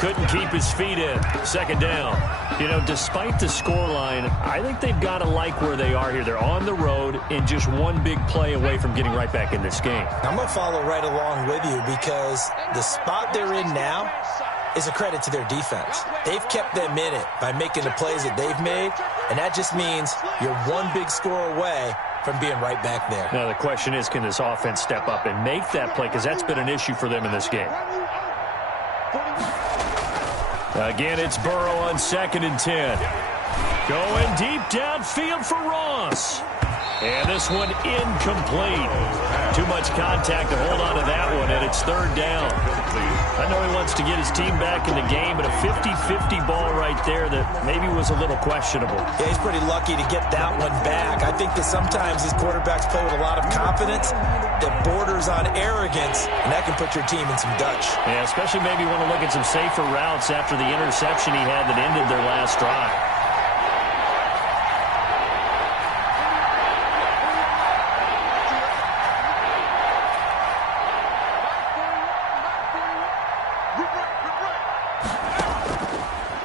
Couldn't keep his feet in. 2nd down. You know, despite the scoreline, I think they've got to like where they are here. They're on the road and just 1 big play away from getting right back in this game. I'm going to follow right along with you because the spot they're in now is a credit to their defense. They've kept them in it by making the plays that they've made, and that just means you're 1 big score away from being right back there. Now the question is, can this offense step up and make that play? Because that's been an issue for them in this game. Again, it's Burrow on 2nd and 10. Going deep downfield for Ross. And this one incomplete. Too much contact to hold on to that one, and it's 3rd down. I know he wants to get his team back in the game, but a 50-50 ball right there that maybe was a little questionable. Yeah, he's pretty lucky to get that one back. I think that sometimes these quarterbacks play with a lot of confidence that borders on arrogance, and that can put your team in some Dutch. Yeah, especially maybe want to look at some safer routes after the interception he had that ended their last drive.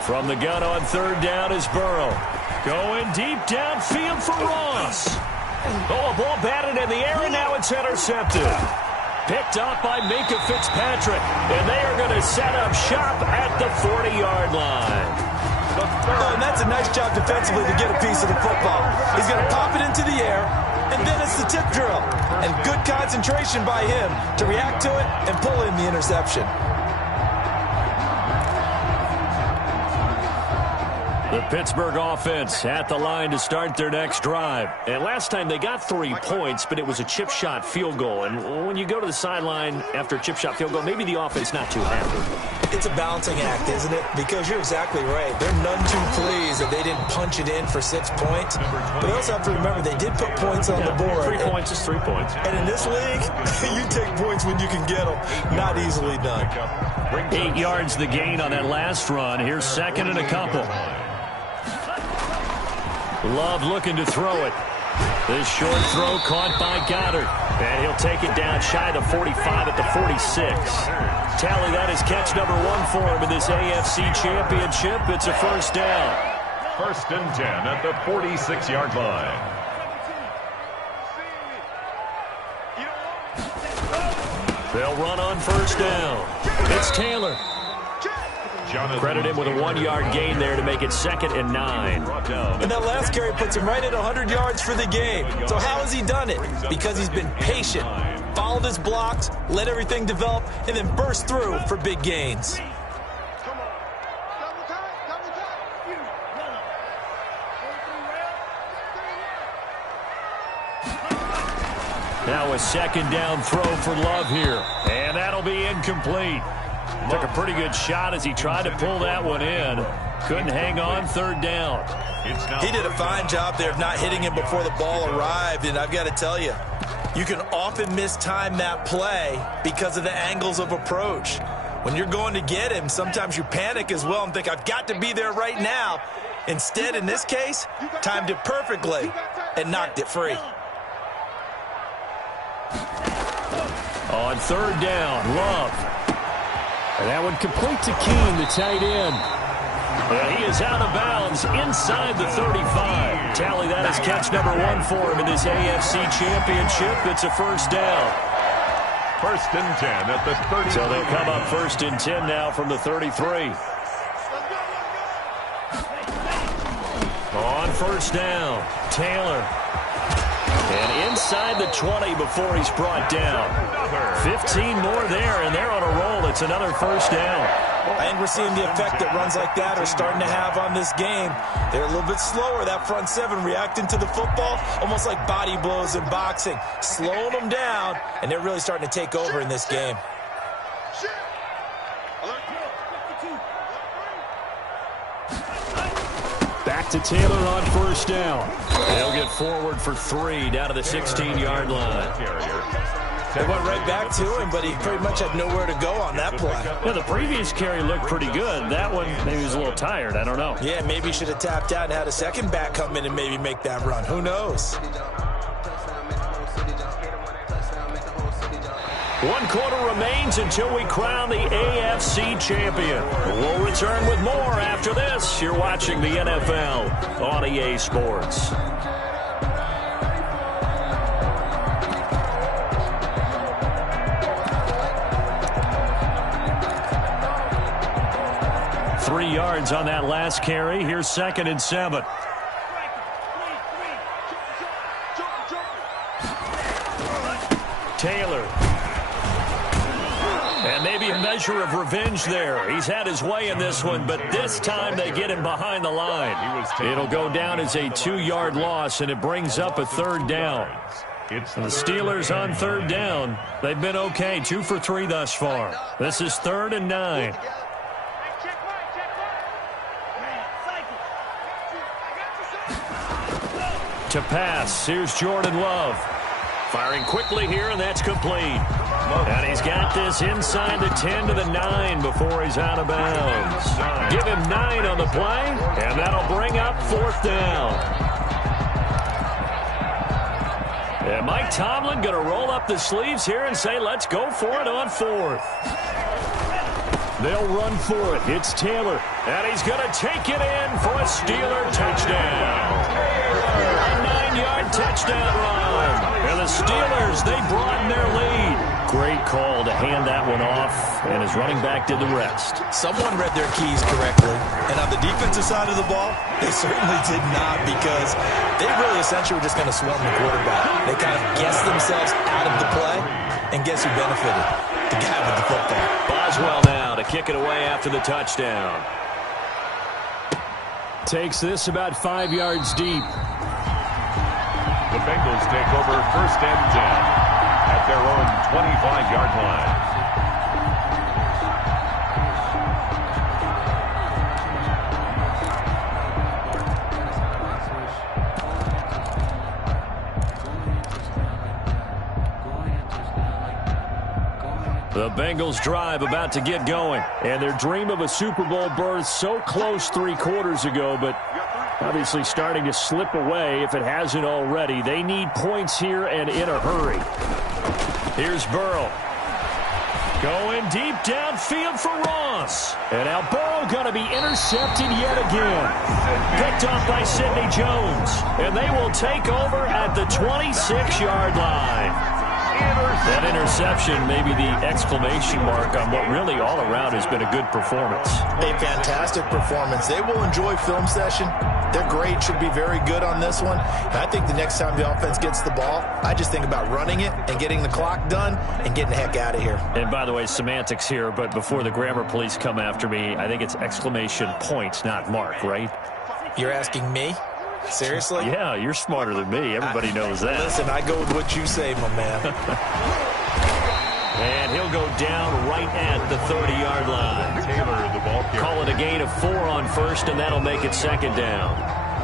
From the gun on 3rd down is Burrow. Going deep downfield for Ross. Oh, a ball batted in the air, and now it's intercepted. Picked up by Minkah Fitzpatrick. And they are going to set up shop at the 40-yard line. Oh, and that's a nice job defensively to get a piece of the football. He's going to pop it into the air, and then it's the tip drill. And good concentration by him to react to it and pull in the interception. The Pittsburgh offense at the line to start their next drive. And last time they got 3 points, but it was a chip shot field goal. And when you go to the sideline after a chip shot field goal, maybe the offense not too happy. It's a balancing act, isn't it? Because you're exactly right. They're none too pleased that they didn't punch it in for 6 points. But they also have to remember they did put points on the board. 3 points is 3 points. And in this league, you take points when you can get them. Not easily done. 8 yards the gain on that last run. Here's second and a couple. Love looking to throw it. This short throw caught by Goddard. And he'll take it down shy of the 45 at the 46. Tally, that is catch number 1 for him in this AFC Championship. It's a first down. 1st and 10 at the 46-yard line. They'll run on first down. It's Taylor. Credit him with a 1-yard gain there to make it 2nd and 9. And that last carry puts him right at 100 yards for the game. So how has he done it? Because he's been patient, followed his blocks, let everything develop, and then burst through for big gains. Now a 2nd down throw for Love here. And that'll be incomplete. Took a pretty good shot as he tried to pull that one in. Couldn't hang on 3rd down. He did a fine job there of not hitting him before the ball arrived. And I've got to tell you, you can often mistime that play because of the angles of approach. When you're going to get him, sometimes you panic as well and think, I've got to be there right now. Instead, in this case, timed it perfectly and knocked it free. On 3rd down, Love. And that one complete to Keene, the tight end. And he is out of bounds inside the 35. Tally, that is catch number 1 for him in this AFC Championship. It's a first down. 1st and 10 at the 30. So they come up 1st and 10 now from the 33. On first down, Taylor. And inside the 20 before he's brought down. 15 more there, and they're on a roll. It's another first down. I think we're seeing the effect that runs like that are starting to have on this game. They're a little bit slower, that front 7, reacting to the football, almost like body blows in boxing, slowing them down, and they're really starting to take over in this game. Back to Taylor on first down. They'll get forward for 3 down to the 16-yard line. They went right back to him, but he pretty much had nowhere to go on that play. Yeah, the previous carry looked pretty good. That one, maybe he was a little tired. I don't know. Yeah, maybe he should have tapped out and had a second back come in and maybe make that run. Who knows? 1 quarter remains until we crown the AFC champion. We'll return with more after this. You're watching the NFL on EA Sports. Three yards on that last carry. Here's 2nd and 7. Taylor. And maybe a measure of revenge there. He's had his way in this one, but this time they get him behind the line. It'll go down as a 2-yard loss, and it brings up a 3rd down. And the Steelers on 3rd down. They've been okay, 2 for 3 thus far. This is 3rd and 9. To pass, here's Jordan Love. Firing quickly here, and that's complete. And he's got this inside the 10 to the 9 before he's out of bounds. Give him 9 on the play, and that'll bring up 4th down. And Mike Tomlin going to roll up the sleeves here and say, let's go for it on 4th. They'll run for it. It's Taylor, and he's going to take it in for a Steeler touchdown. A 9-yard touchdown run. And the Steelers, they broaden their lead. Great call to hand that one off, and his running back did the rest. Someone read their keys correctly, and on the defensive side of the ball, they certainly did not, because they really essentially were just going to swarm the quarterback. They kind of guessed themselves out of the play, and guess who benefited? The guy with the football. Boswell now to kick it away after the touchdown. Takes this about 5 yards deep. The Bengals take over 1st and 10 at their own 25-yard line. The Bengals drive about to get going. And their dream of a Super Bowl berth so close 3 quarters ago, but obviously starting to slip away if it hasn't already. They need points here and in a hurry. Here's Burrow. Going deep downfield for Ross. And now Burrow going to be intercepted yet again. Picked off by Sidney Jones. And they will take over at the 26-yard line. That interception may be the exclamation mark on what really all around has been a good performance. A fantastic performance. They will enjoy film session. Their grade should be very good on this one. And I think the next time the offense gets the ball, I just think about running it and getting the clock done and getting the heck out of here. And by the way, semantics here, but before the grammar police come after me, I think it's exclamation point, not mark, right? You're asking me? Seriously? Yeah, you're smarter than me. Everybody knows that. Listen, I go with what you say, my man. And he'll go down right at the 30-yard line. Taylor, the ball carrier. Call it a gain of 4 on first, and that'll make it 2nd down.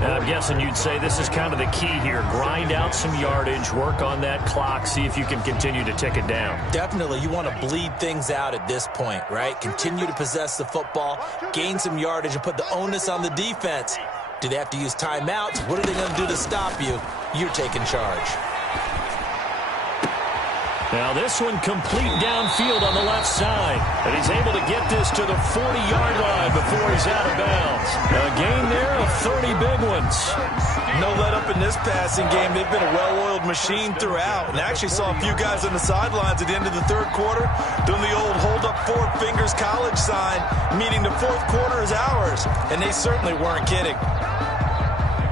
And I'm guessing you'd say this is kind of the key here. Grind out some yardage, work on that clock, see if you can continue to tick it down. Definitely. You want to bleed things out at this point, right? Continue to possess the football, gain some yardage, and put the onus on the defense. Do they have to use timeouts? What are they going to do to stop you? You're taking charge. Now this one complete downfield on the left side. And he's able to get this to the 40-yard line before he's out of bounds. A gain there of 30 big ones. No let up in this passing game. They've been a well-oiled machine throughout. And I actually saw a few guys on the sidelines at the end of the 3rd quarter doing the old hold up 4 fingers college sign, meaning the 4th quarter is ours. And they certainly weren't kidding.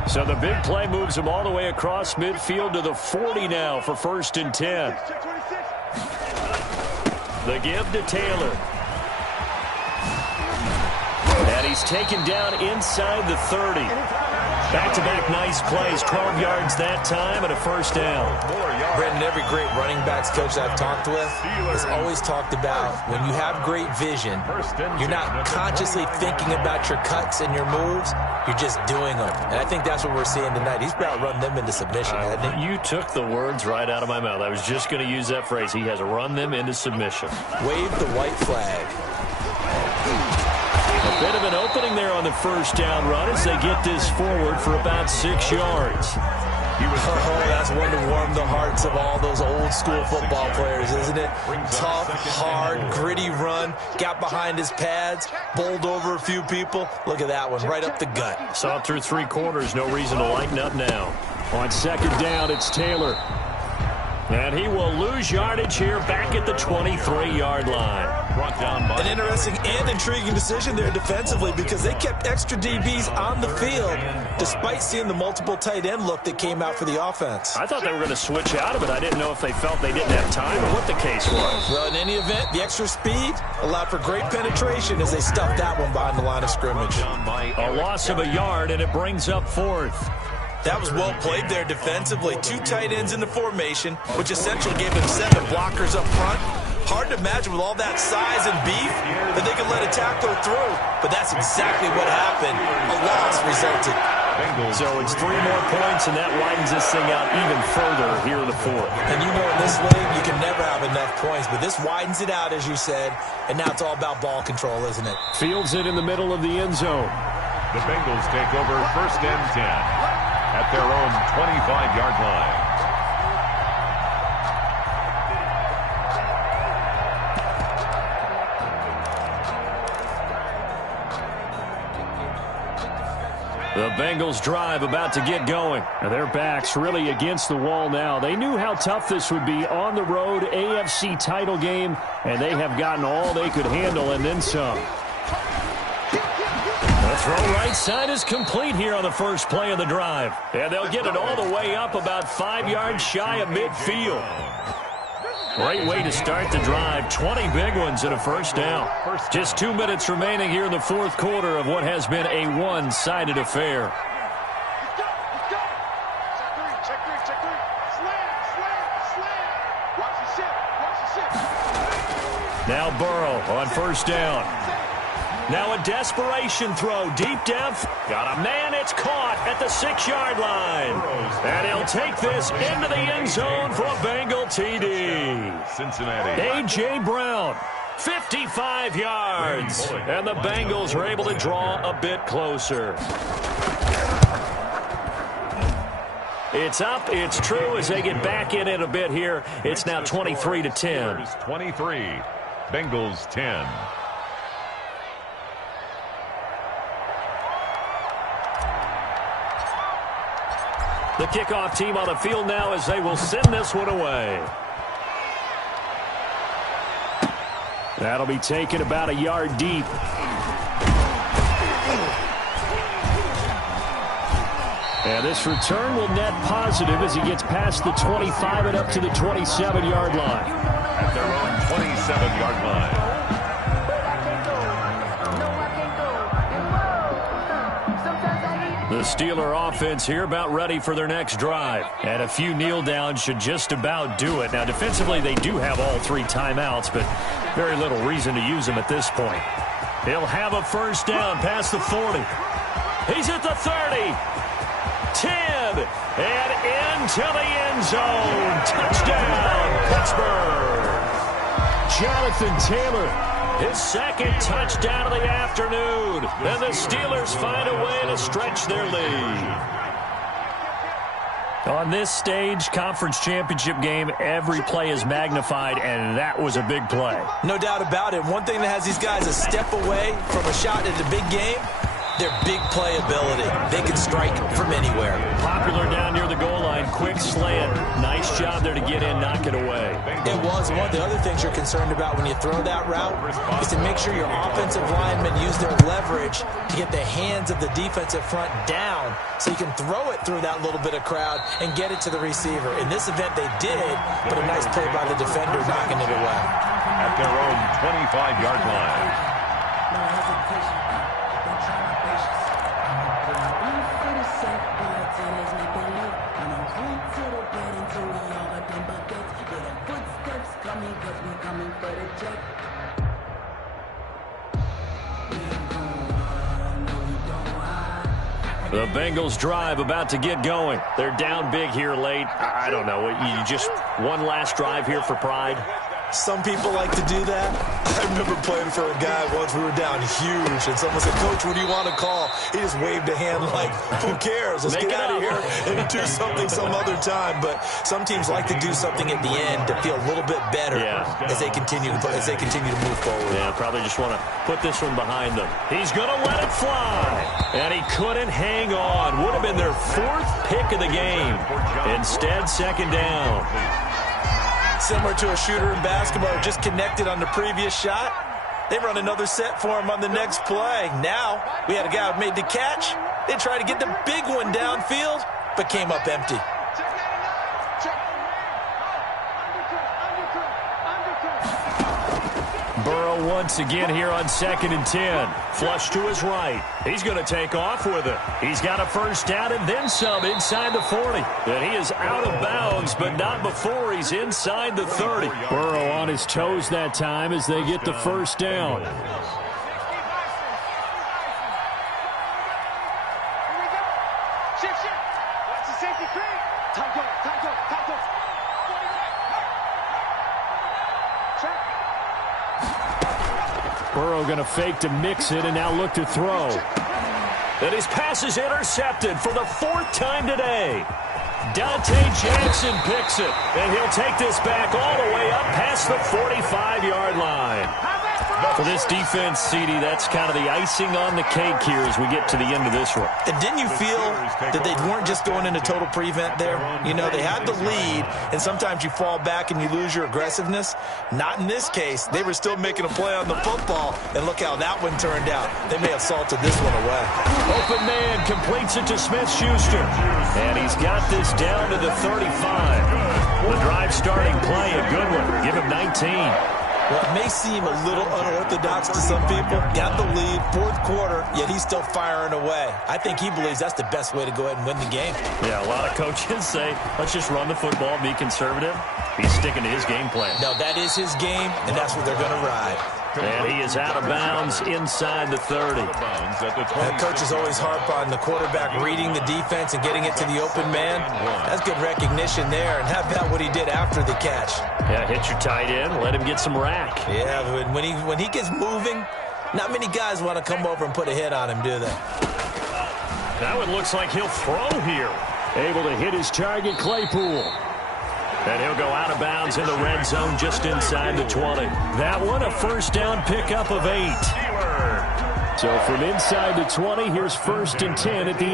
So the big play moves him all the way across midfield to the 40 now for 1st and 10. The give to Taylor. And he's taken down inside the 30. Back-to-back nice plays, 12 yards that time and a 1st down. Brendan, every great running backs coach I've talked with has always talked about when you have great vision, you're not consciously thinking about your cuts and your moves, you're just doing them. And I think that's what we're seeing tonight. He's about run them into submission, hasn't he? You took the words right out of my mouth. I was just going to use that phrase. He has run them into submission. Wave the white flag. A bit of an opening there on the 1st down run as they get this forward for about 6 yards. Oh, that's one to warm the hearts of all those old school football players, isn't it? Tough, hard, gritty run, got behind his pads, bowled over a few people. Look at that one, right up the gut. Saw it through 3 quarters, no reason to lighten up now. On 2nd down, it's Taylor. And he will lose yardage here back at the 23-yard line. Brought down by an interesting and intriguing decision there defensively because they kept extra DBs on the field despite seeing the multiple tight end look that came out for the offense. I thought they were going to switch out of it. I didn't know if they felt they didn't have time or what the case was. Well, in any event, the extra speed allowed for great penetration as they stuffed that one behind the line of scrimmage. A loss of a yard, and it brings up 4th. That was well played there defensively. 2 tight ends in the formation, which essentially gave them 7 blockers up front. Hard to imagine with all that size and beef that they could let a tackler through, but that's exactly what happened. A loss resulted. So it's 3 more points, and that widens this thing out even further here in the 4th. And you know in this league, you can never have enough points, but this widens it out, as you said, and now it's all about ball control, isn't it? Fields it in the middle of the end zone. The Bengals take over 1st and 10 at their own 25-yard line. The Bengals drive about to get going. And their backs really against the wall now. They knew how tough this would be on the road, AFC title game, and they have gotten all they could handle and then some. The throw right side is complete here on the first play of the drive. And they'll get it all the way up about 5 yards shy of midfield. Great way to start the drive. 20 big ones and a first down. Just 2 minutes remaining here in the fourth quarter of what has been a one-sided affair. Now Burrow on first down. Now a desperation throw deep down. Got a man. It's caught at the 6-yard line. And he'll take this into the end zone for a Bengal TD. Cincinnati. A.J. Brown, 55 yards. And the Bengals are able to draw a bit closer. It's up. It's true as they get back in it a bit here. It's now 23-10. 23. Bengals 10. The kickoff team on the field now as they will send this one away. That'll be taken about a yard deep. And this return will net positive as he gets past the 25 and up to the 27-yard line. At their own 27-yard line. The Steeler offense here about ready for their next drive. And a few kneel downs should just about do it. Now, defensively, they do have all 3 timeouts, but very little reason to use them at this point. He'll have a first down past the 40. He's at the 30. 10. And into the end zone. Touchdown, Pittsburgh. Jonathan Taylor. His second touchdown of the afternoon. And the Steelers find a way to stretch their lead. On this stage, conference championship game, every play is magnified, and that was a big play. No doubt about it. One thing that has these guys a step away from a shot at a big game, their big playability. They can strike from anywhere. Popular down near the goal line. Quick slant. Nice job there to get in, knock it away. It was. One of the other things you're concerned about when you throw that route is to make sure your offensive linemen use their leverage to get the hands of the defensive front down so you can throw it through that little bit of crowd and get it to the receiver. In this event, they did, but a nice play by the defender knocking it away. At their own 25-yard line. The Bengals drive about to get going. They're down big here late. I don't know. You just one last drive here for pride? Some people like to do that. I remember playing for a guy once. We were down huge, and someone said, "Coach, what do you want to call?" He just waved a hand like, "Who cares? Let's get out of here and do something some other time." But some teams like to do something at the end to feel a little bit better as they continue to move forward. Yeah, probably just want to put this one behind them. He's going to let it fly, and he couldn't hang on. Would have been their 4th pick of the game. Instead, second down. Similar to a shooter in basketball, just connected on the previous shot. They run another set for him on the next play. Now, we had a guy who made the catch. They tried to get the big one downfield, but came up empty. Burrow once again here on 2nd and 10. Flush to his right. He's going to take off with it. He's got a first down and then some inside the 40. And he is out of bounds, but not before he's inside the 30. Burrow on his toes that time as they get the first down. Burrow going to fake to mix it and now look to throw. And his pass is intercepted for the 4th time today. Dante Jackson picks it, and he'll take this back all the way up past the 45-yard line. For this defense, CD, that's kind of the icing on the cake here as we get to the end of this one. And didn't you feel that they weren't just going into total prevent there? You know, they had the lead, and sometimes you fall back and you lose your aggressiveness. Not in this case. They were still making a play on the football, and look how that one turned out. They may have salted this one away. Open man completes it to Smith-Schuster. And he's got this down to the 35. The drive starting play, a good one. Give him 19. Well, it may seem a little unorthodox to some people. Got the lead, fourth quarter, yet he's still firing away. I think he believes that's the best way to go ahead and win the game. Yeah, a lot of coaches say, let's just run the football, be conservative. He's sticking to his game plan. No, that is his game, and that's what they're going to ride. And he is out of bounds inside the 30. And coaches always harp on the quarterback reading the defense and getting it to the open man. That's good recognition there. And how about what he did after the catch? Yeah, hit your tight end, let him get some rack. Yeah, but when he gets moving, not many guys want to come over and put a hit on him, do they? That one looks like he'll throw here. Able to hit his target, Claypool. And he'll go out of bounds in the red zone just inside the 20. That one, a first down pickup of 8. So from inside the 20, here's 1st and 10 at the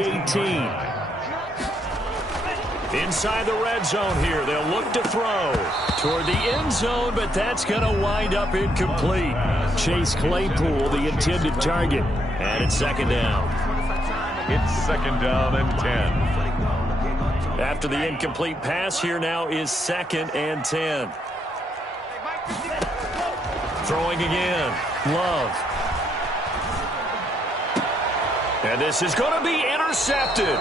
18. Inside the red zone here, they'll look to throw toward the end zone, but that's going to wind up incomplete. Chase Claypool, the intended target. And it's 2nd down. It's 2nd down and 10. After the incomplete pass, here now is 2nd and 10. Throwing again. Love. And this is going to be intercepted.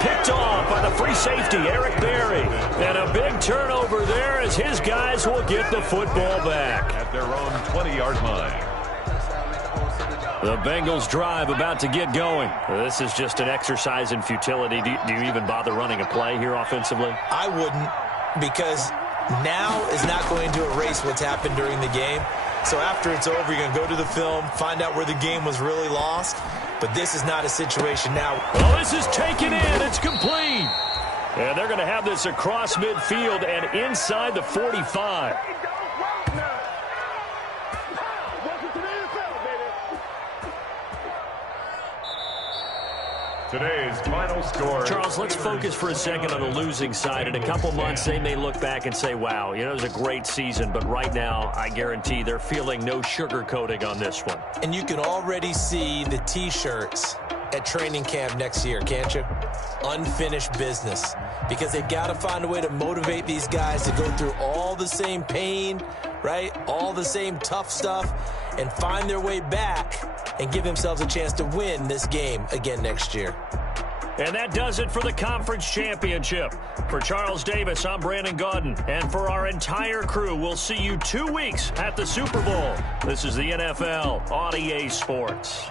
Picked off by the free safety, Eric Berry. And a big turnover there as his guys will get the football back. At their own 20-yard line. The Bengals drive about to get going. This is just an exercise in futility. Do you even bother running a play here offensively? I wouldn't, because now is not going to erase what's happened during the game. So after it's over, you're going to go to the film, find out where the game was really lost. But this is not a situation now. Well, this is taken in. It's complete. And they're going to have this across midfield and inside the 45. Today's final score. Charles, let's focus for a second on the losing side. In a couple months, they may look back and say, wow, it was a great season. But right now, I guarantee they're feeling no sugarcoating on this one. And you can already see the T-shirts at training camp next year, can't you? Unfinished business. Because they've got to find a way to motivate these guys to go through all the same pain, right? All the same tough stuff, and find their way back and give themselves a chance to win this game again next year. And that does it for the conference championship. For Charles Davis, I'm Brandon Gaudin. And for our entire crew, we'll see you 2 weeks at the Super Bowl. This is the NFL on EA Sports.